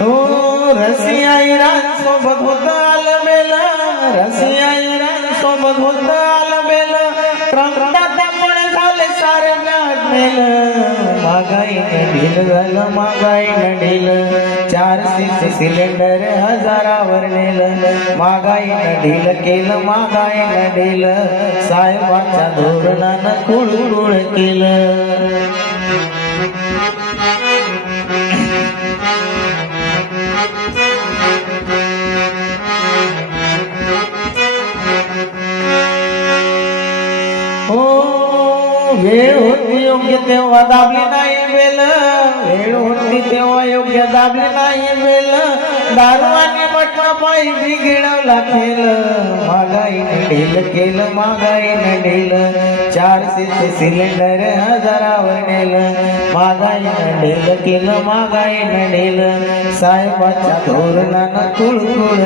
हो रसिया इराण सोबत होत आलबेल, रसिया इराण सोबत होत आलबेल, त्रंबकामुळे झाले सारे ब्लॅकमेल. महागाई ढील झालं, महागाई ढील, 400 सिलेंडर हजारावर नेलं. महागाई ढील केलं, महागाई ढील, साहेबांच्या धोरणानं कुळकुळ केलं. वेळ होती योग्य तेव्हा दाबली नाही बेल, वेळ होती तेव्हा योग्य दाबली नाही बेल, दारू आणि मटणा पायी बिघडवला खेळ. महागाईने ढील केलं, महागाईने ढील, 400 सिलेंडर हजारावर नेलं. महागाईने ढील केलं, महागाईने ढील, साहेबाच्या धोरणानं कुळकुळ